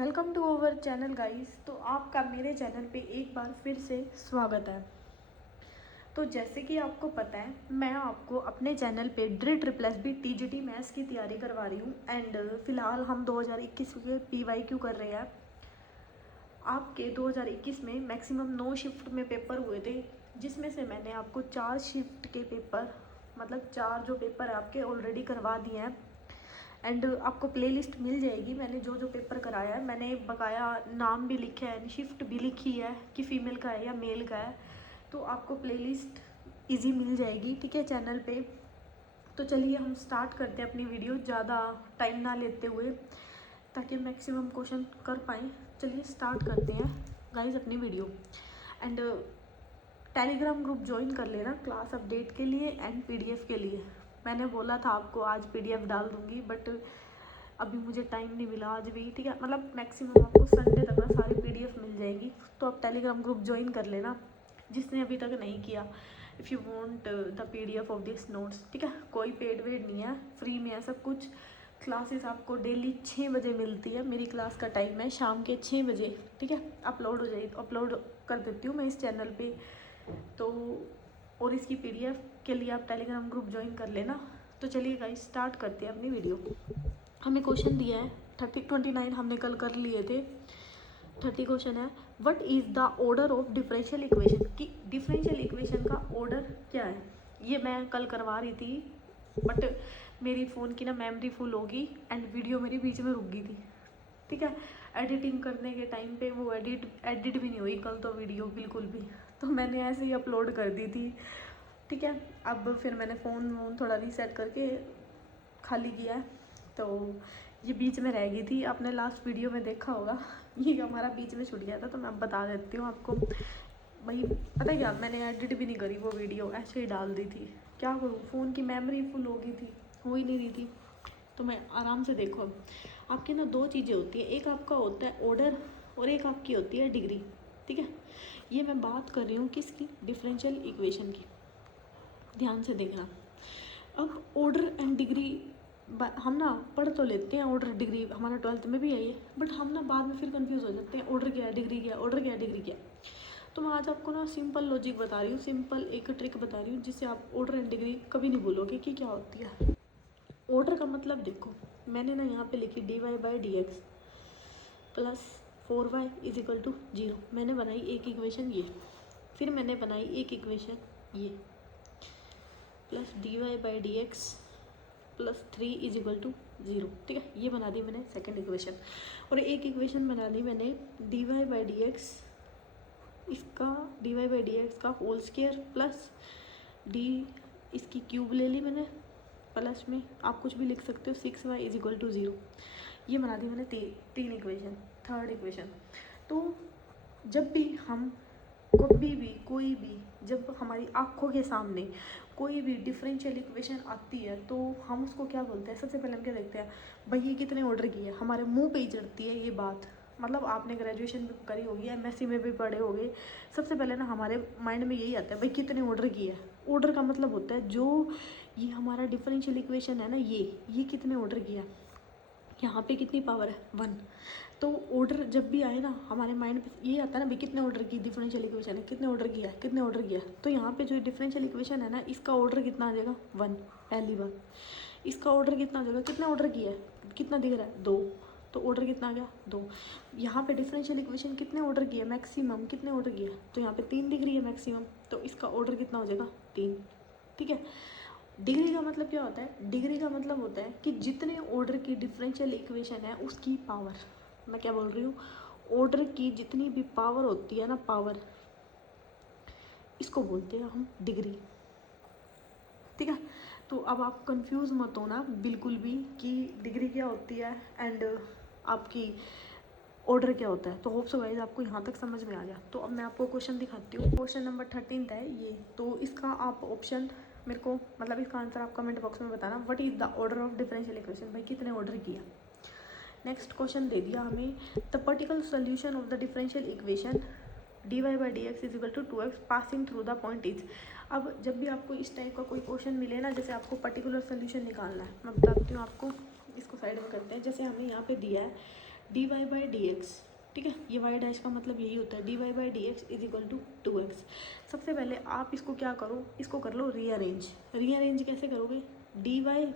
Welcome to our channel guys. तो आपका मेरे चैनल पे एक बार फिर से स्वागत है। तो जैसे कि आपको पता है, मैं आपको अपने चैनल पे DREE TGT मैथ्स की तैयारी करवा रही हूँ। एंड फ़िलहाल हम 2021 के PYQ कर रहे हैं। आपके 2021 में मैक्सिमम 9 शिफ्ट में पेपर हुए थे, जिसमें से मैंने आपको 4 शिफ्ट के पेपर, मतलब 4 जो पेपर है आपके ऑलरेडी करवा दिए हैं। एंड आपको प्लेलिस्ट मिल जाएगी। मैंने जो जो पेपर कराया है, मैंने बकाया नाम भी लिखे हैं, शिफ्ट भी लिखी है कि फ़ीमेल का है या मेल का है। तो आपको प्लेलिस्ट इजी मिल जाएगी, ठीक है, चैनल पे। तो चलिए हम स्टार्ट करते हैं अपनी वीडियो, ज़्यादा टाइम ना लेते हुए, ताकि मैक्सिमम क्वेश्चन कर पाएँ। चलिए स्टार्ट करते हैं गाइज अपनी video. And Telegram group join कर लेना क्लास अपडेट के लिए एंड PDF के लिए। मैंने बोला था आपको आज PDF डाल दूंगी, बट अभी मुझे टाइम नहीं मिला आज भी, ठीक है। मतलब मैक्सिमम आपको संडे तक ना सारी PDF मिल जाएगी। तो आप टेलीग्राम ग्रुप ज्वाइन कर लेना जिसने अभी तक नहीं किया। If you want the PDF of this notes, ठीक है। कोई पेड वेड नहीं है, फ्री में है सब कुछ। क्लासेस आपको डेली 6 बजे मिलती है। मेरी क्लास का टाइम है शाम के 6 बजे, ठीक है। अपलोड हो जाए, अपलोड कर देती हूँ मैं इस चैनल पे। तो और इसकी PDF के लिए आप टेलीग्राम ग्रुप ज्वाइन कर लेना। तो चलिए गाइस स्टार्ट करते हैं अपनी वीडियो। हमें क्वेश्चन दिया है 29 हमने कल कर लिए थे। 30 क्वेश्चन है, what is the order of differential equation, कि डिफरेंशियल इक्वेशन का ऑर्डर क्या है। ये मैं कल करवा रही थी, बट मेरी फ़ोन की ना मेमोरी फुल होगी एंड वीडियो मेरी बीच में रुक गई थी, ठीक है। एडिटिंग करने के टाइम पे वो एडिट भी नहीं हुई कल तो वीडियो बिल्कुल भी। तो मैंने ऐसे ही अपलोड कर दी थी, ठीक है। अब फिर मैंने फ़ोन थोड़ा रीसेट करके खाली किया है, तो ये बीच में रह गई थी। आपने लास्ट वीडियो में देखा होगा, ये हमारा बीच में छूट गया था। तो मैं अब बता देती हूँ आपको। भाई पता है क्या, मैंने एडिट भी नहीं करी वो वीडियो, ऐसे ही डाल दी थी। क्या करूँ, फ़ोन की मेमोरी फुल हो गई थी, हो ही नहीं रही थी। तो मैं आराम से देखो, अब आपके ना 2 चीज़ें होती है, एक आपका होता है ऑर्डर और एक आपकी होती है डिग्री, ठीक है। ये मैं बात कर रही हूँ किसकी, डिफरेंशियल इक्वेशन की। ध्यान से देखना। अब ऑर्डर एंड डिग्री हम ना पढ़ तो लेते हैं, ऑर्डर डिग्री हमारा 12th में भी है ये, बट हम ना बाद में फिर कंफ्यूज हो जाते हैं, ऑर्डर क्या है, डिग्री क्या है, ऑर्डर क्या है, डिग्री क्या है। तो मैं आज आपको ना सिंपल लॉजिक बता रही हूँ, सिंपल एक ट्रिक बता रही हूँ, जिससे आप ऑर्डर एंड डिग्री कभी नहीं भूलोगे कि क्या होती है। ऑर्डर का मतलब देखो, मैंने ना यहाँ पे लिखी dy/dx plus 4y is equal to 0। मैंने बनाई एक इक्वेशन ये, फिर मैंने बनाई एक इक्वेशन ये, plus dy/dx plus 3 is equal to 0, ठीक है। ये बना दी मैंने सेकंड इक्वेशन। और एक इक्वेशन बना दी मैंने dy/dx, इसका dy/dx का होल स्क्वायर प्लस d, इसकी क्यूब ले ली मैंने, प्लस में आप कुछ भी लिख सकते हो 6y इज इक्वल टू 0। ये बना दी मैंने तीन इक्वेशन, थर्ड इक्वेशन। तो जब भी हम कभी भी कोई भी, जब हमारी आँखों के सामने कोई भी डिफरेंशियल इक्वेशन आती है, तो हम उसको क्या बोलते हैं, सबसे पहले हम क्या देखते हैं, भाई ये कितने ऑर्डर की है। हमारे मुंह पे ही चढ़ती है ये बात। मतलब आपने ग्रेजुएशन भी करी होगी, MSc में भी पढ़े होगे, सबसे पहले ना हमारे माइंड में यही आता है, भाई कितने ऑर्डर की है। ऑर्डर का मतलब होता है जो ये हमारा डिफरेंशियल इक्वेशन है ना, ये कितने ऑर्डर किया, यहाँ पे कितनी पावर है 1। तो ऑर्डर जब भी आए ना हमारे माइंड पे ये आता है ना, भाई कितने ऑर्डर की डिफरेंशियल इक्वेशन है, कितने ऑर्डर किया, कितने ऑर्डर किया। तो यहाँ पे जो डिफरेंशियल इक्वेशन है ना, इसका ऑर्डर कितना आ जाएगा 1, पहली बार। इसका ऑर्डर कितना आ जाएगा, कितने ऑर्डर किया है, कितना दिख रहा है 2, तो ऑर्डर कितना आ गया 2। यहाँ पे डिफरेंशियल इक्वेशन कितने ऑर्डर किया, मैक्सिमम कितने ऑर्डर किया, तो यहाँ पे 3 दिख रही है मैक्सिमम, तो इसका ऑर्डर कितना हो जाएगा 3, ठीक है। डिग्री का मतलब क्या होता है, डिग्री का मतलब होता है कि जितने ऑर्डर की डिफरेंशियल इक्वेशन है उसकी पावर। मैं क्या बोल रही हूँ, ऑर्डर की जितनी भी पावर होती है ना, पावर, इसको बोलते हैं हम डिग्री, ठीक है। तो अब आप कंफ्यूज मत होना बिल्कुल भी कि डिग्री क्या होती है एंड आपकी ऑर्डर क्या होता है। तो होप सो गाइस आपको यहाँ तक समझ में आ गया। तो अब मैं आपको क्वेश्चन दिखाती हूँ। क्वेश्चन नंबर 13 है ये। तो इसका आप ऑप्शन मेरे को, मतलब इसका आंसर आप कमेंट बॉक्स में बताना, what is the order of differential equation, भाई कितने ऑर्डर किया। नेक्स्ट क्वेश्चन दे दिया हमें, the particular solution of the differential equation dy/dx is equal to 2x passing through the point is. अब जब भी आपको इस टाइप का कोई क्वेश्चन मिले ना, जैसे आपको पर्टिकुलर सोल्यूशन निकालना है, मैं बताती हूँ आपको। इसको साइड में करते हैं। जैसे हमें यहाँ पे दिया है D Y by D X, ठीक है, ये वाई डैश का मतलब यही होता है, D Y by D x is equal to 2x। सबसे पहले आप इसको क्या करो, इसको कर लो रीअरेंज। रीअरेंज कैसे करोगे, डी वाई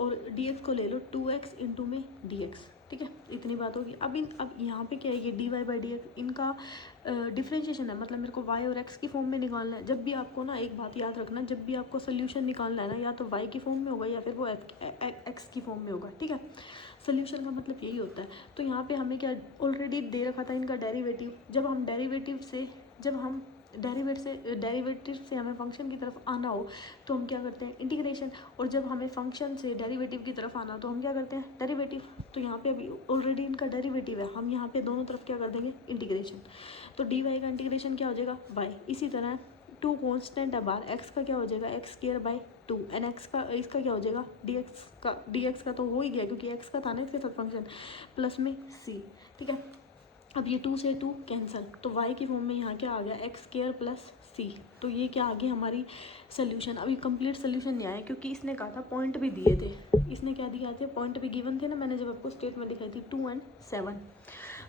और डी एक्स को ले लो 2x इंटू में डी एक्स, ठीक है, इतनी बात होगी। अब यहाँ पे क्या है, ये D Y by D X इनका डिफ्रेंशिएशन है, मतलब मेरे को y और x की फॉर्म में निकालना है। जब भी आपको ना एक बात याद रखना, जब भी आपको सोल्यूशन निकालना है ना, या तो y की फॉर्म में होगा या फिर वो x की फॉर्म में होगा, ठीक है। सोल्यूशन का मतलब यही होता है। तो यहाँ पे हमें क्या ऑलरेडी दे रखा था इनका डेरिवेटिव। जब हम डेरिवेटिव से हमें फंक्शन की तरफ आना हो तो हम क्या करते हैं, इंटीग्रेशन। और जब हमें फंक्शन से डेरिवेटिव की तरफ आना हो तो हम क्या करते हैं, डेरिवेटिव। तो यहाँ पे अभी ऑलरेडी इनका डेरिवेटिव है, हम यहाँ पे दोनों तरफ क्या कर देंगे, इंटीग्रेशन। तो डी वाई का इंटीग्रेशन क्या हो जाएगा, वाई। इसी तरह 2 कॉन्स्टेंट है बाहर, एक्स का क्या हो जाएगा, x square by 2, and x का इसका क्या हो जाएगा, डी एक्स का तो हो ही गया क्योंकि एक्स का था ना इसके साथ फंक्शन, प्लस में सी, ठीक है। अब ये 2 से 2 कैंसिल, तो y की फॉर्म में यहाँ क्या आ गया, एक्स स्क्वायर प्लस सी। तो ये क्या आ गई हमारी सोल्यूशन। अभी कंप्लीट सोल्यूशन नहीं आया क्योंकि इसने कहा था पॉइंट भी दिए थे, इसने क्या दिया थे, पॉइंट भी गिवन थे ना, मैंने जब आपको स्टेटमेंट दिखाई थी 2 और 7।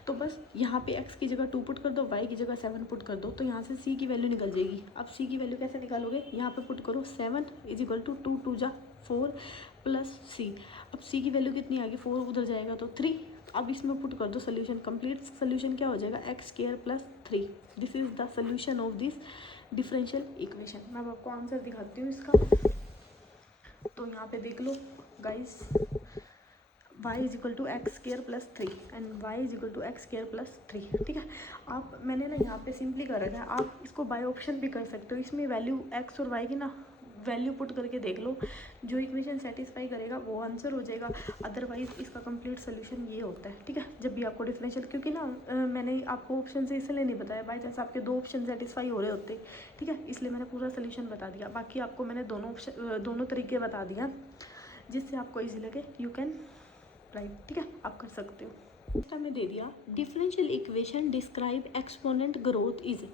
तो बस यहाँ पे x की जगह 2 पुट कर दो, y की जगह 7 पुट कर दो, तो यहाँ से c की वैल्यू निकल जाएगी। अब c की वैल्यू कैसे निकालोगे, यहाँ पे पुट करो 7 इज इक्वल टू 2 2 जा 4 प्लस c। अब c की वैल्यू कितनी आ गई, 4 उधर जाएगा तो 3। अब इसमें पुट कर दो सोल्यूशन, कंप्लीट सोल्यूशन क्या हो जाएगा, x square plus 3। This is the solution of this differential equation. मैं अब आपको आंसर दिखाती हूँ इसका। तो यहाँ पे देख लो guys, y is equal to x square plus 3 and y is equal to x square plus 3, ठीक है। आप मैंने ना यहाँ पे सिंपली कर रखा है, आप इसको बाय ऑप्शन भी कर सकते हो। इसमें वैल्यू x और y की ना वैल्यू पुट करके देख लो, जो इक्वेशन सेटिस्फाई करेगा वो आंसर हो जाएगा। अदरवाइज इसका कंप्लीट सोल्यूशन ये होता है, ठीक है। जब भी आपको डिफरेंशियल, क्योंकि ना मैंने आपको ऑप्शन से इसलिए नहीं बताया, बाई चांस आपके 2 ऑप्शन सेटिस्फाई हो रहे होते, ठीक है, इसलिए मैंने पूरा सोल्यूशन बता दिया। बाकी आपको मैंने दोनों तरीके बता दिया जिससे आपको ईजी लगे, यू कैन राइट, ठीक है, आप कर सकते हो। हमें दे दिया differential equation describe exponent growth is.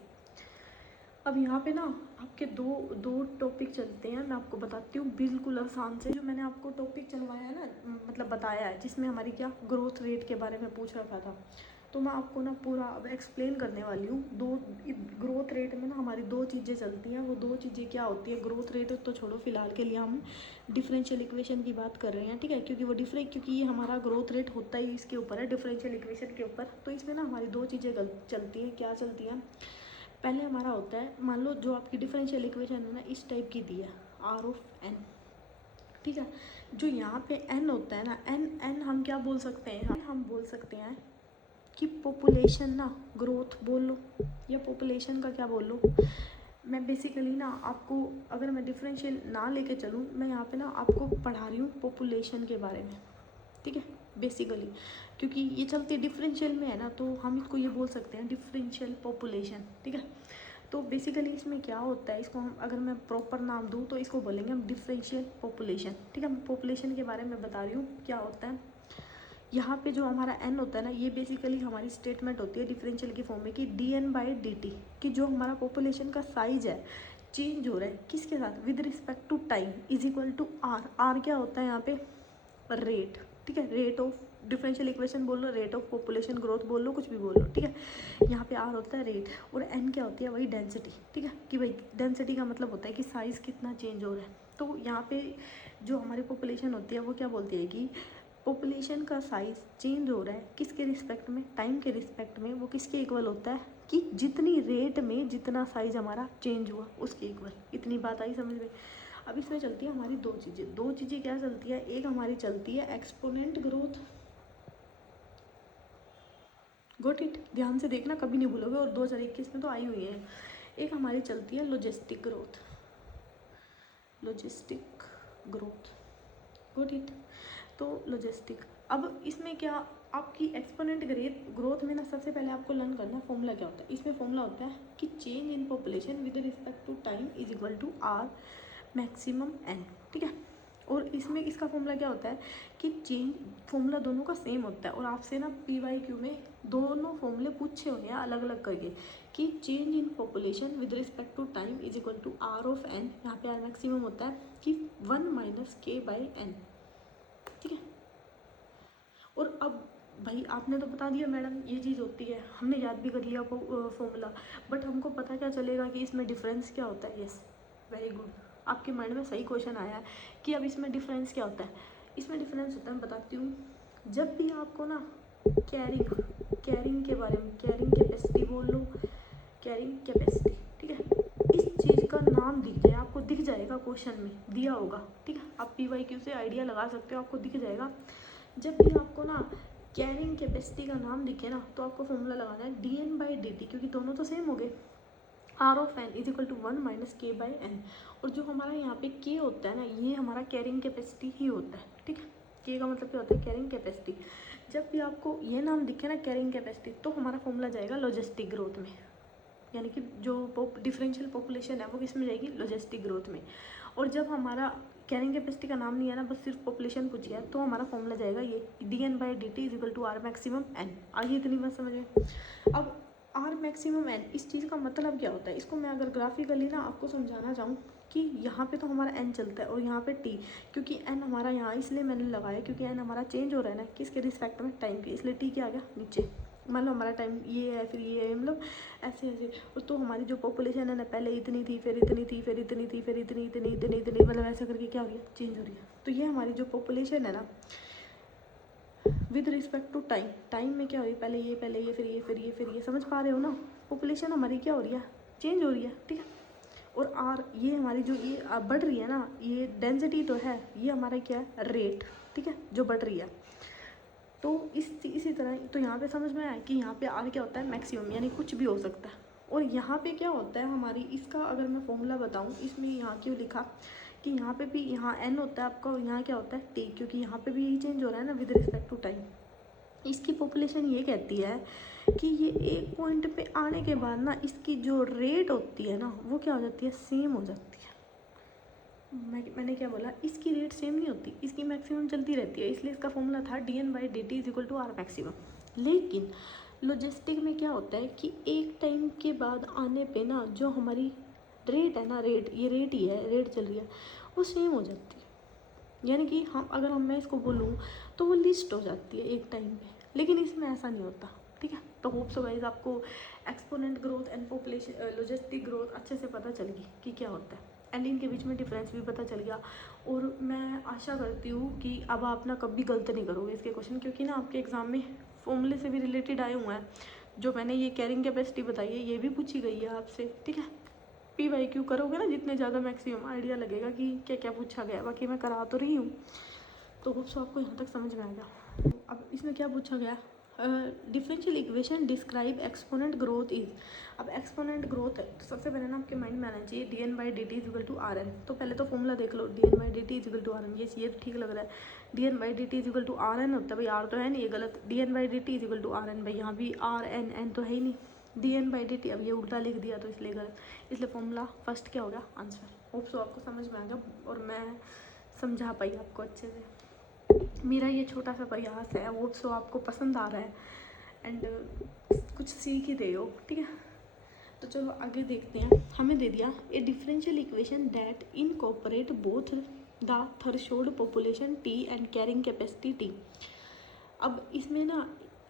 अब यहाँ पे ना आपके दो टॉपिक चलते हैं, मैं आपको बताती हूँ बिल्कुल आसान से। जो मैंने आपको टॉपिक चलवाया है ना, मतलब बताया है, जिसमें हमारी क्या ग्रोथ रेट के बारे में पूछ रखा था, तो मैं आपको ना पूरा अब एक्सप्लेन करने वाली हूँ। ग्रोथ रेट में ना हमारी 2 चीज़ें चलती हैं। वो 2 चीज़ें क्या होती है, ग्रोथ रेट तो छोड़ो, फिलहाल के लिए हम डिफरेंशियल इक्वेशन की बात कर रहे हैं, ठीक है, क्योंकि ये हमारा ग्रोथ रेट होता ही इसके ऊपर है, डिफरेंशियल इक्वेशन के ऊपर। तो इसमें ना हमारी 2 चीज़ें चलती हैं। क्या चलती हैं, पहले हमारा होता है, मान लो जो आपकी डिफरेंशियल इक्वेशन है ना इस टाइप की दी है, आर ऑफ एन, ठीक है। जो यहाँ पे एन होता है ना, एन हम क्या बोल सकते हैं, हम बोल सकते हैं कि पॉपुलेशन ना ग्रोथ बोल लो, या पॉपुलेशन का क्या बोल लो। मैं बेसिकली ना आपको, अगर मैं डिफरेंशियल ना लेके चलूँ, मैं यहाँ पे ना आपको पढ़ा रही हूँ पॉपुलेशन के बारे में, ठीक है, बेसिकली। क्योंकि ये चलती डिफरेंशियल में है ना, तो हम इसको ये बोल सकते हैं डिफरेंशियल पॉपुलेशन, ठीक है। तो बेसिकली इसमें क्या होता है, इसको हम अगर मैं प्रॉपर नाम दूँ तो इसको बोलेंगे हम डिफरेंशियल पॉपुलेशन, ठीक है। मैं पॉपुलेशन के बारे में बता रही हूँ क्या होता है। यहाँ पे जो हमारा n होता है ना, ये बेसिकली हमारी स्टेटमेंट होती है डिफरेंशियल की फॉर्म में कि dn/dt, कि जो हमारा पॉपुलेशन का साइज है चेंज हो रहा है किसके साथ, with respect to time, is equal to R. R क्या होता है यहाँ पे, रेट, ठीक है, रेट ऑफ डिफरेंशियल इक्वेशन बोल लो, रेट ऑफ पॉपुलेशन ग्रोथ बोल लो, कुछ भी बोल लो, ठीक है। यहाँ पे आर होता है रेट, और एन क्या होती है, वही डेंसिटी, ठीक है, कि भाई डेंसिटी का मतलब होता है कि साइज़ कितना चेंज हो रहा है। तो यहाँ पे जो हमारी पॉपुलेशन होती है वो क्या बोलती है कि पॉपुलेशन का साइज़ चेंज हो रहा है किसके रिस्पेक्ट में, टाइम के रिस्पेक्ट में। वो किसके इक्वल होता है कि जितनी रेट में जितना साइज़ हमारा चेंज हुआ उसके इक्वल। इतनी बात आई समझ में। अब इसमें चलती है हमारी 2 चीज़ें क्या चलती है, एक हमारी चलती है एक्सपोनेंट ग्रोथ, गोट इट, ध्यान से देखना कभी नहीं भूलोगे, और 2021 में तो आई हुई है। एक हमारी चलती है लॉजिस्टिक ग्रोथ, गोट इट। तो लॉजिस्टिक, अब इसमें क्या, आपकी एक्सपोनेंट ग्रोथ में ना सबसे पहले आपको लर्न करना फॉर्मूला क्या होता है। इसमें फॉर्मूला होता है कि change in population with respect to time is equal to R maximum N, ठीक है। और इसमें इसका फॉर्मूला क्या होता है कि चेंज, फॉर्मूला दोनों का सेम होता है, और आपसे ना PYQ में दोनों फॉर्मूले पूछे हुए हैं अलग अलग करके, कि change in population with respect to time is equal to R of N, यहाँ पे आर मैक्सिमम होता है कि 1 - k/n, ठीक है। और अब भाई आपने तो बता दिया मैडम ये चीज़ होती है, हमने याद भी कर लिया फॉर्मूला, बट हमको पता क्या चलेगा कि इसमें डिफरेंस क्या होता है। यस, वेरी गुड, आपके माइंड में सही क्वेश्चन आया है कि अब इसमें डिफरेंस क्या होता है। इसमें डिफरेंस होता है, मैं बताती हूँ, जब भी आपको ना कैरिंग कैरिंग के बारे में, कैरिंग कैपेसिटी बोल लो, कैरिंग कैपेसिटी, ठीक है, इस चीज़ का नाम दिख जाए, आपको दिख जाएगा क्वेश्चन में दिया होगा, ठीक है, आप PYQ से आइडिया लगा सकते हो, आपको दिख जाएगा। जब भी आपको ना कैरिंग कैपेसिटी का नाम दिखे ना, तो आपको फॉर्मूला लगाना है dN/dt, क्योंकि दोनों तो सेम हो गए। R of n is equal to 1 - k/n, और जो हमारा यहाँ पे k होता है ना, ये हमारा कैरिंग कैपेसिटी ही होता है, ठीक है। k का मतलब क्या होता है, कैरिंग कैपेसिटी। जब भी आपको ये नाम दिखे ना कैरिंग कैपेसिटी, तो हमारा फॉर्मूला जाएगा लॉजिस्टिक ग्रोथ में, यानी कि जो डिफरेंशियल पॉपुलेशन है वो किस में जाएगी, लॉजिस्टिक ग्रोथ में। और जब हमारा कैरिंग कैपेसिटी का नाम नहीं है ना, बस सिर्फ पॉपुलेशन पूछ गया, तो हमारा फॉर्मूला जाएगा ये dN/dt is equal to R maximum n। आइए इतनी बात समझ में। अब R मैक्सिमम n, इस चीज़ का मतलब क्या होता है, इसको मैं अगर ग्राफिकली ना आपको समझाना चाहूँ कि यहाँ पे तो हमारा n चलता है और यहाँ पे t, क्योंकि n हमारा यहाँ इसलिए मैंने लगाया क्योंकि n हमारा चेंज हो रहा है ना किसके रिस्पेक्ट में, टाइम के, इसलिए t क्या आ गया नीचे। मान लो हमारा टाइम ये है, फिर ये है, मतलब ऐसे ऐसे। और तो हमारी जो पॉपुलेशन है ना, पहले इतनी थी, फिर इतनी थी, फिर इतनी थी, फिर इतनी इतनी इतनी इतनी, मतलब ऐसा करके क्या हो रही है, चेंज हो रही है। तो ये हमारी जो पॉपुलेशन है ना with respect to time, time में क्या हो रही है, पहले ये, फिर ये, फिर ये, फिर ये, समझ पा रहे हो ना, पॉपुलेशन हमारी क्या हो रही है, चेंज हो रही है, ठीक है। और आर, ये हमारी जो ये बढ़ रही है ना, ये डेंसिटी तो है, ये हमारा क्या है, रेट, ठीक है, जो बढ़ रही है। तो इसी तरह तो यहाँ पे समझ में आया कि यहाँ पे आर क्या होता है, मैक्सिमम, यानी कुछ भी हो सकता है। और यहाँ पे क्या होता है हमारी, इसका अगर मैं फॉर्मूला बताऊँ, इसमें यहाँ क्यों लिखा कि यहाँ पे भी, यहाँ n होता है आपका, और यहाँ क्या होता है t, क्योंकि यहाँ पे भी यही चेंज हो रहा है ना विद रिस्पेक्ट टू टाइम। इसकी पॉपुलेशन ये कहती है कि ये एक पॉइंट पे आने के बाद ना इसकी जो रेट होती है ना, वो क्या हो जाती है, सेम हो जाती है। मैंने क्या बोला, इसकी रेट सेम नहीं होती, इसकी मैक्सिमम चलती रहती है, इसलिए इसका फॉर्मूला था dN/dt is equal to R maximum. लेकिन लॉजिस्टिक में क्या होता है कि एक टाइम के बाद आने पे ना जो हमारी रेट है ना, रेट, ये रेट ही है, रेट चल रही है, वो सेम हो जाती है। यानी कि हम अगर मैं इसको बोलूँ तो वो लिस्ट हो जाती है एक टाइम पे, लेकिन इसमें ऐसा नहीं होता, ठीक है। तो होप सो गाइस आपको exponent growth and population logistic growth अच्छे से पता चल गई कि क्या होता है, एंड इनके बीच में डिफरेंस भी पता चल गया। और मैं आशा करती हूँ कि अब आप ना कभी गलत नहीं करोगे इसके क्वेश्चन, क्योंकि ना आपके एग्जाम में फॉर्मूले से भी रिलेटेड आए हुए हैं। जो मैंने ये कैरिंग कैपेसिटी बताई है ये भी पूछी गई है आपसे, ठीक है। PYQ करोगे ना जितने ज़्यादा, मैक्सिमम आइडिया लगेगा कि क्या क्या पूछा गया। बाकी मैं करा तो रही हूँ, तो होप सो आपको यहाँ तक समझ में आएगा। अब इसमें क्या पूछा गया, differential equation describe exponent growth is. अब एक्सपोनेंट ग्रोथ है तो सबसे पहले ना आपके माइंड में आना चाहिए dN/dt is equal to RN। तो पहले तो फॉर्मूला देख लो, dN/dt is equal to RN, ये तो ठीक लग रहा है। dN/dt is equal to RN होता है, भाई R तो है नहीं, ये गलत, dN/dt is equal to RN, भाई यहाँ भी RN तो है ही नहीं, dN/dt, अब ये उल्टा लिख दिया तो इसलिए गलत, इसलिए फॉर्मूला फर्स्ट क्या हो गया, आंसर। होप सो आपको समझ में आ गया और मैं समझा पाई आपको अच्छे से। मेरा ये छोटा सा प्रयास है, वो सो आपको पसंद आ रहा है एंड कुछ सीख ही रहे हो, ठीक है। तो चलो आगे देखते हैं। हमें दे दिया ए differential equation that incorporate both the threshold population T and carrying capacity T. अब इसमें ना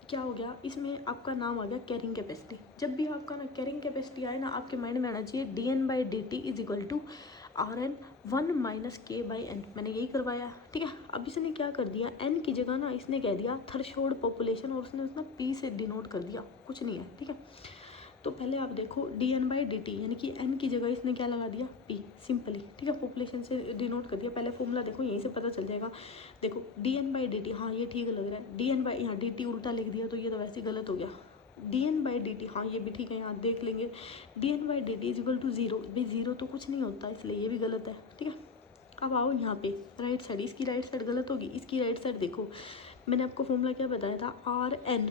क्या हो गया, इसमें आपका नाम आ गया कैरिंग कैपेसिटी। जब भी आपका ना कैरिंग कैपेसिटी आए ना, आपके माइंड में आना चाहिए dN/dt is equal to RN 1 - k/n। मैंने यही करवाया, ठीक है। अब इसने क्या कर दिया, n की जगह ना इसने कह दिया थ्रेशोल्ड पॉपुलेशन, और उसने उसना p से डिनोट कर दिया, कुछ नहीं है, ठीक है। तो पहले आप देखो dN/dt, यानी कि n की जगह इसने क्या लगा दिया, p, सिंपली, ठीक है, पॉपुलेशन से डिनोट कर दिया। पहले फॉर्मूला देखो, यहीं से पता चल जाएगा। देखो dN/dt, हाँ ये ठीक लग रहा है, dN/ यहाँ dt उल्टा लिख दिया तो ये तो वैसे ही गलत हो गया। dN/dt, हाँ ये भी ठीक है, यहाँ देख लेंगे। dN/dt इज इक्वल टू 0, भाई 0 तो कुछ नहीं होता, इसलिए ये भी गलत है, ठीक है। अब आओ यहाँ पे राइट साइड, इसकी राइट साइड गलत होगी, इसकी राइट साइड देखो। मैंने आपको फॉर्मूला क्या बताया था, RN,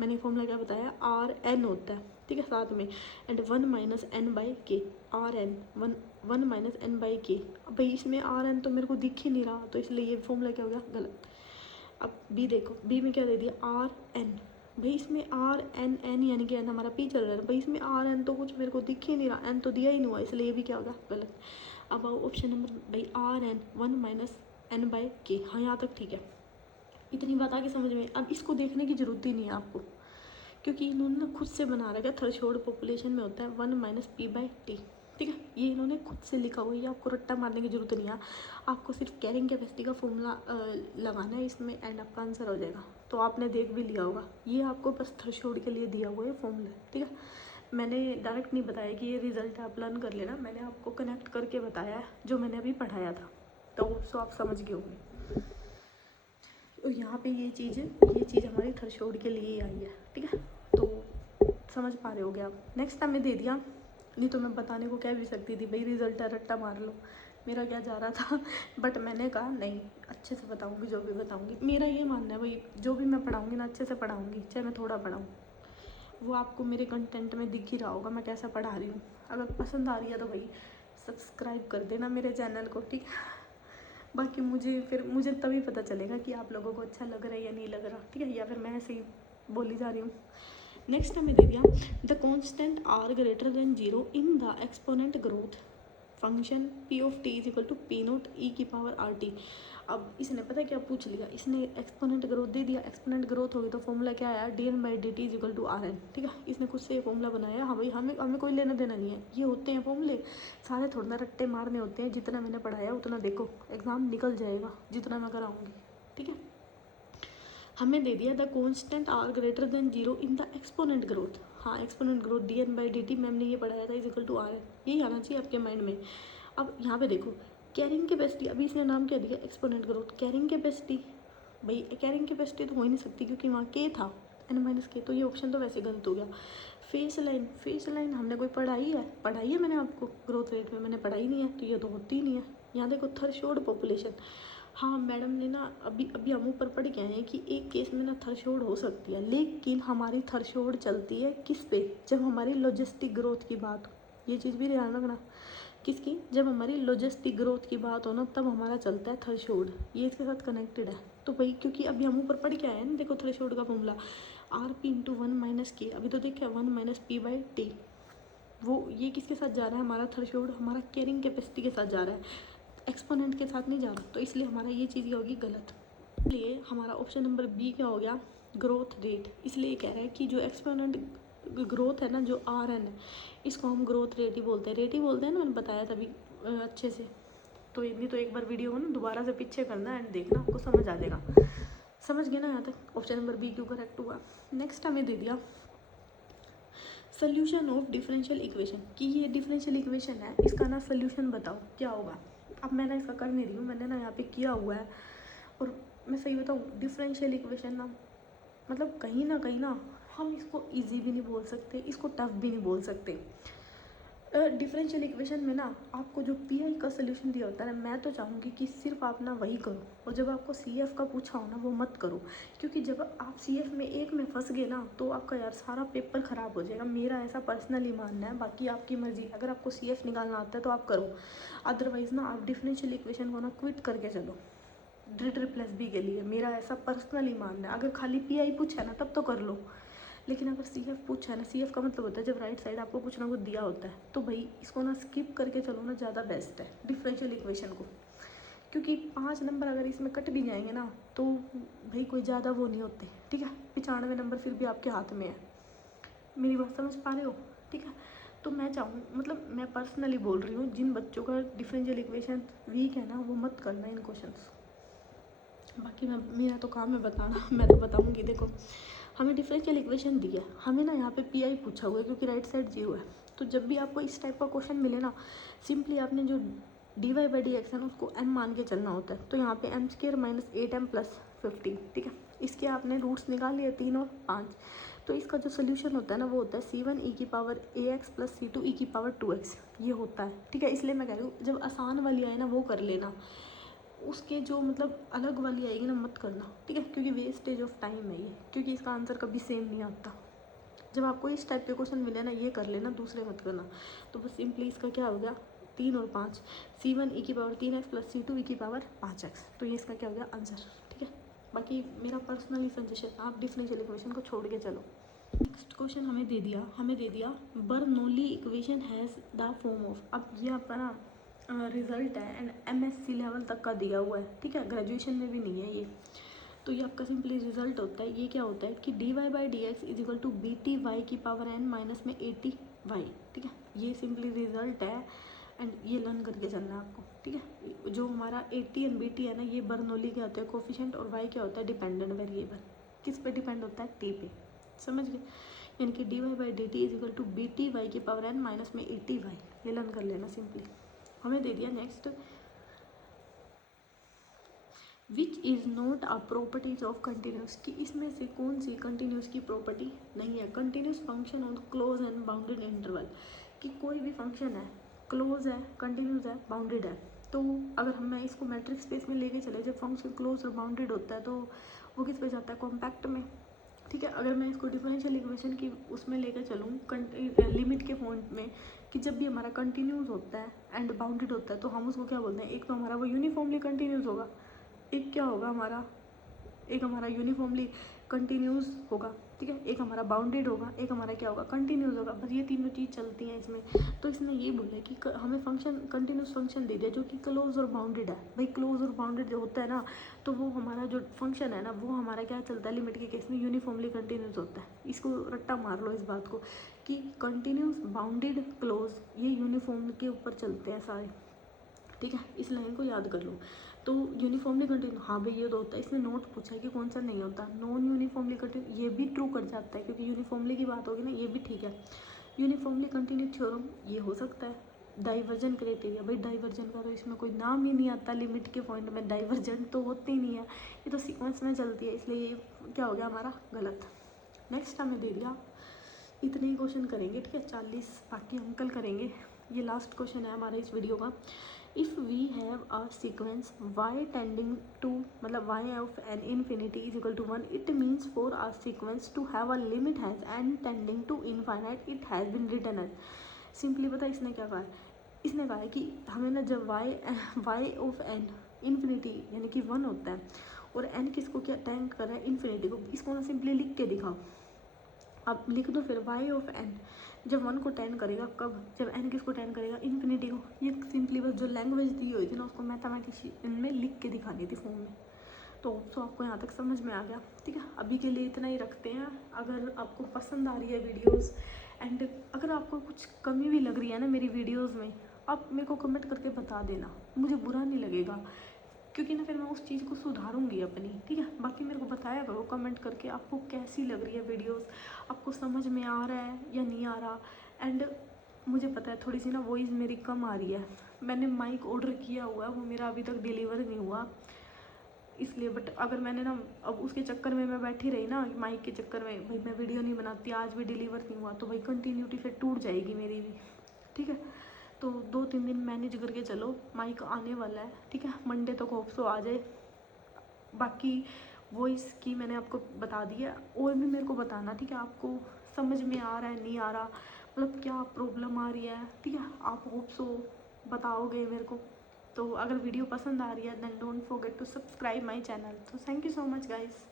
मैंने फॉर्मूला क्या बताया, RN होता है, ठीक है, साथ में एंड 1 - n/k, RN 1 - n/k। अब भाई इसमें RN तो मेरे को दिख ही नहीं रहा, तो इसलिए ये फॉर्मूला क्या हो गया, गलत। अब बी देखो, बी में क्या दे दिया, RN, भाई इसमें RN यानी कि n हमारा p चल रहा है, भाई इसमें RN तो कुछ मेरे को दिख ही नहीं रहा, n तो दिया ही नहीं हुआ, इसलिए ये भी क्या होगा, गलत। अब आओ ऑप्शन नंबर, भाई RN 1 - n/k, हाँ यहाँ तक ठीक है। इतनी बात आगे समझ में। अब इसको देखने की ज़रूरत ही नहीं है आपको, क्योंकि इन्होंने ना खुद से बना रखा है। थ्रेशोल्ड पॉपुलेशन में होता है 1 माइनस p/t, ठीक है। ये इन्होंने खुद से लिखा हुआ है, ये आपको रट्टा मारने की जरूरत नहीं है। आपको सिर्फ कैरिंग कैपेसिटी का फॉर्मूला लगाना है इसमें एंड आपका आंसर हो जाएगा। तो आपने देख भी लिया होगा, ये आपको बस थ्रेशोल्ड के लिए दिया हुआ है फॉर्मूला, ठीक है। मैंने डायरेक्ट नहीं बताया कि ये रिजल्ट आप लर्न कर लेना, मैंने आपको कनेक्ट करके बताया है जो मैंने अभी पढ़ाया था, तो आप समझ गए होंगे। तो यहाँ पे ये चीज़ हमारी थ्रेशोल्ड के लिए ही आई है, ठीक है। तो समझ पा रहे होगे आप। नेक्स्ट हमें दे दिया, नहीं तो मैं बताने को कह भी सकती थी भाई रिजल्ट है रट्टा मार लो, मेरा क्या जा रहा था बट मैंने कहा नहीं, अच्छे से बताऊंगी, जो भी बताऊंगी। मेरा ये मानना है भाई, जो भी मैं पढ़ाऊंगी ना अच्छे से पढ़ाऊंगी, चाहे मैं थोड़ा पढ़ाऊँ। वो आपको मेरे कंटेंट में दिख ही रहा होगा मैं कैसा पढ़ा रही हूँ। अगर पसंद आ रही है तो भाई सब्सक्राइब कर देना मेरे चैनल को, ठीक है। बाकी मुझे तभी पता चलेगा कि आप लोगों को अच्छा लग रहा है या नहीं लग रहा, ठीक है, या फिर मैं ऐसे ही बोली जा रही हूँ। नेक्स्ट हमें दे दिया the constant r greater than 0 in the exponent growth function p of t is equal to p naught e की पावर RT। अब इसने पता क्या पूछ लिया, इसने एक्सपोनेंट ग्रोथ दे दिया। एक्सपोनेंट ग्रोथ होगी तो फॉर्मूला क्या आया, dn/dt is equal to RN, ठीक है। इसने खुद से ये फॉर्मूला बनाया। हाँ भाई, हमें कोई लेना देना नहीं है, ये होते हैं फॉर्मूले, सारे थोड़ा ना रट्टे मारने होते हैं। जितना मैंने पढ़ाया उतना देखो, एग्जाम निकल जाएगा जितना मैं कराऊंगी, ठीक है। हमें दे दिया the constant r greater than 0 in the exponent growth. हाँ, एक्सपोनेंट ग्रोथ dn/dt मैम ने ये पढ़ाया था, इज इक्वल टू RN, यही आना चाहिए आपके माइंड में। अब यहाँ पे देखो कैरिंग कैपेसिटी, अभी इसने नाम क्या दिया, एक्सपोनेंट ग्रोथ। कैरिंग कैपेसिटी, भाई कैरिंग कैपेसिटी तो हो ही नहीं सकती क्योंकि वहाँ k था n-k, तो ये ऑप्शन तो वैसे गलत हो गया। फेस लाइन हमने कोई पढ़ाई है मैंने आपको ग्रोथ रेट में, मैंने पढ़ाई नहीं है, तो ये तो होती ही नहीं है। यहाँ देखो थ्रेशोल्ड पॉपुलेशन, हाँ मैडम ने ना अभी हम ऊपर पढ़ के आए हैं कि एक केस में ना थ्रेशोल्ड हो सकती है, लेकिन हमारी थ्रेशोल्ड चलती है किस पे, जब हमारी लॉजिस्टिक ग्रोथ की बात हो। ये चीज़ भी ध्यान रखना, किसकी, जब हमारी लॉजिस्टिक ग्रोथ की बात हो ना तब हमारा चलता है थ्रेशोल्ड, ये इसके साथ कनेक्टेड है। तो भाई क्योंकि अभी हम ऊपर पढ़ के आए हैं ना, देखो थ्रेशोल्ड का फॉर्मूला RP इंटू 1 माइनस के, अभी तो देखा 1 माइनस p/t, वो ये किसके साथ जा रहा है, हमारा थ्रेशोल्ड हमारा कैरिंग कैपेसिटी के साथ जा रहा है, एक्सपोनेंट के साथ नहीं जा रहा। तो इसलिए हमारा ये चीज़ होगी गलत। इसलिए हमारा ऑप्शन नंबर बी क्या हो गया, ग्रोथ रेट। इसलिए कह रहा है कि जो एक्सपोनेंट ग्रोथ है ना, जो RN है, इसको हम ग्रोथ रेट ही बोलते हैं, ना, मैंने बताया था अभी अच्छे से। तो नहीं तो एक बार वीडियो को ना दोबारा से पीछे करना एंड देखना, आपको समझ आ जाएगा। समझ गए ना यहाँ तक, ऑप्शन नंबर बी क्यों करेक्ट हुआ। नेक्स्ट हमें दे दिया सोल्यूशन ऑफ डिफरेंशियल इक्वेशन, कि ये डिफरेंशियल इक्वेशन है, इसका ना सोल्यूशन बताओ क्या होगा। अब मैं ना इसका कर नहीं रही हूँ, मैंने ना यहाँ पे किया हुआ है। और मैं सही बताऊँ, डिफरेंशियल इक्वेशन ना मतलब कहीं ना हम इसको इजी भी नहीं बोल सकते, इसको टफ भी नहीं बोल सकते। डिफरेंशियल इक्वेशन में ना आपको जो पी का सोल्यूशन दिया होता है ना, मैं तो चाहूँगी कि सिर्फ आप ना वही करो, और जब आपको CF का पूछा हो ना वो मत करो, क्योंकि जब आप CF में एक में फंस गए ना तो आपका यार सारा पेपर ख़राब हो जाएगा। मेरा ऐसा पर्सनली मानना है, बाकी आपकी मर्ज़ी, अगर आपको CF निकालना आता है तो आप करो, अदरवाइज़ ना आप डिफरेंशियल इक्वेशन को ना क्विट करके चलो DREE+B के लिए, मेरा ऐसा पर्सनली मानना है। अगर खाली PI पूछा है ना तब तो कर लो, लेकिन अगर CF पूछा है ना, CF का मतलब होता है जब राइट साइड आपको कुछ ना कुछ दिया होता है, तो भाई इसको ना स्किप करके चलो ना, ज़्यादा बेस्ट है डिफरेंशियल इक्वेशन को। क्योंकि 5 नंबर अगर इसमें कट भी जाएंगे ना तो भाई कोई ज़्यादा वो नहीं होते, ठीक है। 95 नंबर फिर भी आपके हाथ में है। मेरी बात समझ पा रहे हो, ठीक है। तो मैं चाहूँ, मतलब मैं पर्सनली बोल रही हूँ, जिन बच्चों का डिफरेंशियल इक्वेशन वीक है ना वो मत करना इन क्वेश्चंस। बाकी मेरा तो काम है बताना, मैं तो बताऊँगी। देखो हमें डिफरेंशियल इक्वेशन दी है, हमें ना यहाँ पे PI पूछा हुआ है क्योंकि राइट साइड 0 है। तो जब भी आपको इस टाइप का क्वेश्चन मिले ना, सिंपली आपने जो dy/dx है ना उसको m मान के चलना होता है। तो यहाँ पे m² माइनस 8m प्लस 15, ठीक है। इसके आपने रूट्स निकाल लिए 3 और 5। तो इसका जो सोल्यूशन होता है ना वो होता है c1 e की power ax plus c2 e की पावर 2x, ये होता है, ठीक है। इसलिए मैं कह रही हूँ जब आसान वाली आए ना वो कर लेना, उसके जो मतलब अलग वाली आएगी ना मत करना, ठीक है, क्योंकि वेस्टेज ऑफ टाइम है ये, क्योंकि इसका आंसर कभी सेम नहीं आता। जब आपको इस टाइप के क्वेश्चन मिले ना ये कर लेना, दूसरे मत करना। तो बस सिंपली इसका क्या हो गया, 3 और 5, c1 e की power 3x plus c2 e की पावर 5x, तो ये इसका क्या हो गया आंसर, ठीक है। बाकी मेरा पर्सनली सजेशन, आप डिफरेंशियल इक्वेशन को छोड़ के चलो। नेक्स्ट क्वेश्चन हमें दे दिया Bernoulli equation has the form of. अब ये आपका ना रिजल्ट है एंड MSc लेवल तक का दिया हुआ है, ठीक है, ग्रेजुएशन में भी नहीं है ये। तो ये आपका सिंपली रिजल्ट होता है, ये क्या होता है कि dy by D x is equal to b t y की पावर n माइनस में ए टी वाई, ठीक है। ये सिंपली रिजल्ट है एंड ये लर्न करके चलना है आपको, ठीक है। जो हमारा a t and b t है ना, ये बर्नौली क्या होता है कोफिशिएंट, और y क्या होता है डिपेंडेंट वेरिएबल। किस पे डिपेंड होता है, t पे, समझ गए। यानी कि dy by d t is equal to b t y की पावर n माइनस में ए टी वाई, ये लर्न कर लेना सिंपली। हमें दे दिया next, which is not a properties of continuous, कि इसमें से कौन सी कंटिन्यूस की प्रॉपर्टी नहीं है। Continuous function on close and bounded interval, कि कोई भी फंक्शन है क्लोज है, कंटिन्यूस है, बाउंडेड है। तो अगर हम मैं इसको मैट्रिक्स स्पेस में लेके चले, जब फंक्शन क्लोज और बाउंडेड होता है तो वो किस पे जाता है, कॉम्पैक्ट में, ठीक है। अगर मैं इसको डिफरेंशियल इक्वेशन की उसमें लेकर चलूँ लिमिट के फॉर्म में, कि जब भी हमारा कंटिन्यूस होता है एंड बाउंडेड होता है तो हम उसको क्या बोलते हैं, एक तो हमारा वो यूनिफॉर्मली कंटिन्यूस होगा, एक क्या होगा हमारा, एक हमारा यूनिफॉर्मली कंटिन्यूस होगा, ठीक है, एक हमारा बाउंडेड होगा, एक हमारा क्या होगा, कंटिन्यूस होगा। बस ये तीनों चीज़ चलती हैं इसमें। तो इसमें ये बोला है कि हमें फंक्शन कंटिन्यूस फंक्शन दे दिया जो कि क्लोज और बाउंडेड है। भाई क्लोज और बाउंडेड जो होता है ना, तो वो हमारा जो फंक्शन है ना, वो हमारा क्या चलता है, लिमिट के केस में यूनिफॉर्मली कंटिन्यूस होता है। इसको रट्टा मार लो इस बात को कि कंटिन्यूस, बाउंडेड, क्लोज, ये यूनिफॉर्म के ऊपर चलते हैं सारे, ठीक है। इस लाइन को याद कर लो। तो यूनिफॉर्मली कंटिन्यू, हाँ भाई ये तो होता है। इसमें नोट पूछा है कि कौन सा नहीं होता, नॉन यूनिफॉर्मली कंटिन्यू, ये भी ट्रू कर जाता है क्योंकि यूनिफॉर्मली की बात होगी ना, ये भी ठीक है। यूनिफॉर्मली कंटिन्यू थ्योरम ये हो सकता है। डाइवर्जन क्राइटेरिया, भाई डाइवर्जन का तो इसमें कोई नाम ही नहीं आता, लिमिट के पॉइंट में डाइवर्जन तो होते ही नहीं है, ये तो सीक्वेंस में चलती है, इसलिए ये क्या हो गया हमारा गलत। नेक्स्ट हमें दे दिया, इतने ही क्वेश्चन करेंगे, ठीक है, 40 बाकी हम कल करेंगे। ये लास्ट क्वेश्चन है हमारे इस वीडियो का। If we have a sequence y tending to, मतलब y of n infinity is equal to 1, it means for a sequence to have a limit has n tending to infinite it has been written as. Simply पता है इसने क्या कहा है, इसने कहा है कि हमें ना जब y ऑफ n इन्फिनिटी यानी कि 1 होता है और n किसको क्या टेंड कर रहा है, इन्फिनिटी को, इसको ना सिंपली लिख के दिखाओ। अब लिख दो फिर y ऑफ n जब 1 को टेंड करेगा, कब, जब n किसको टेंड करेगा, इन्फिनिटी को। ये सिंपली बस जो लैंग्वेज दी हुई थी ना, उसको मैथमेटिशियन में लिख के दिखानी थी फॉर्म में। तो आपको यहाँ तक समझ में आ गया, ठीक है। अभी के लिए इतना ही रखते हैं। अगर आपको पसंद आ रही है वीडियोस एंड अगर आपको कुछ कमी भी लग रही है ना मेरी वीडियोस में, आप मेरे को कमेंट करके बता देना, मुझे बुरा नहीं लगेगा, क्योंकि ना फिर मैं उस चीज़ को सुधारूंगी अपनी, ठीक है। बाकी मेरे को बताया करो कमेंट करके आपको कैसी लग रही है वीडियोस, आपको समझ में आ रहा है या नहीं आ रहा। एंड मुझे पता है थोड़ी सी ना वॉइस मेरी कम आ रही है, मैंने माइक ऑर्डर किया हुआ है, वो मेरा अभी तक डिलीवर नहीं हुआ, इसलिए। बट अगर मैंने ना अब उसके चक्कर में मैं बैठी रही ना, माइक के चक्कर में, भाई मैं वीडियो नहीं बनाती, आज भी डिलीवर नहीं हुआ, तो भाई कंटिन्यूटी फिर टूट जाएगी मेरी भी, ठीक है। तो 2-3 दिन मैनेज करके चलो, माइक आने वाला है, ठीक है, मंडे तक होप सो आ जाए। बाकी वॉइस की मैंने आपको बता दिया, और भी मेरे को बताना, ठीक है, आपको समझ में आ रहा है नहीं आ रहा, मतलब क्या प्रॉब्लम आ रही है, ठीक है, आप होप सो बताओगे मेरे को। तो अगर वीडियो पसंद आ रही है then don't forget to subscribe my channel. तो thank you so much guys.